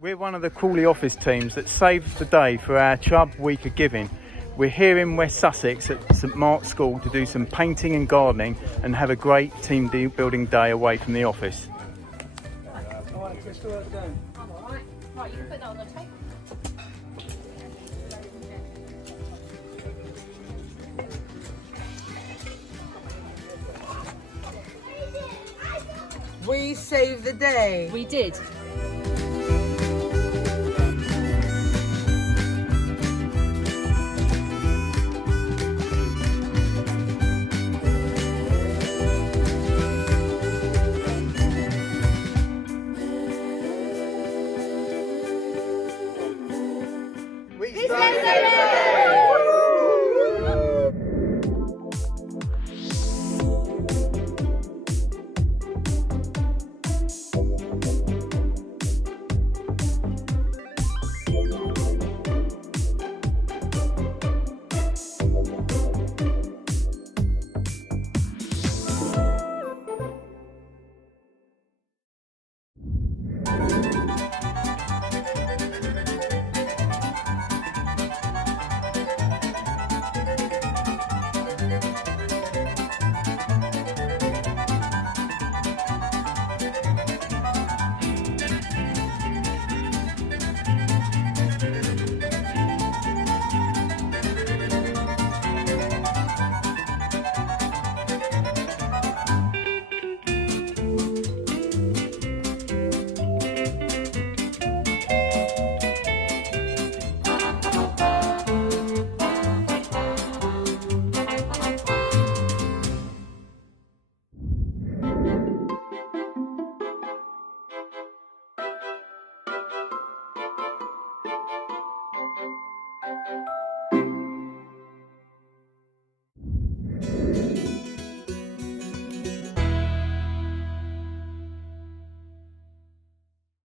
We're one of the Crawley office teams that saved the day for our Chubb Week of Giving. We're here in West Sussex at St Mark's School to do some painting and gardening and have a great team building day away from the office. Alright, let's do it then. I'm alright. Right, you can put that on the table. We saved the day. We did.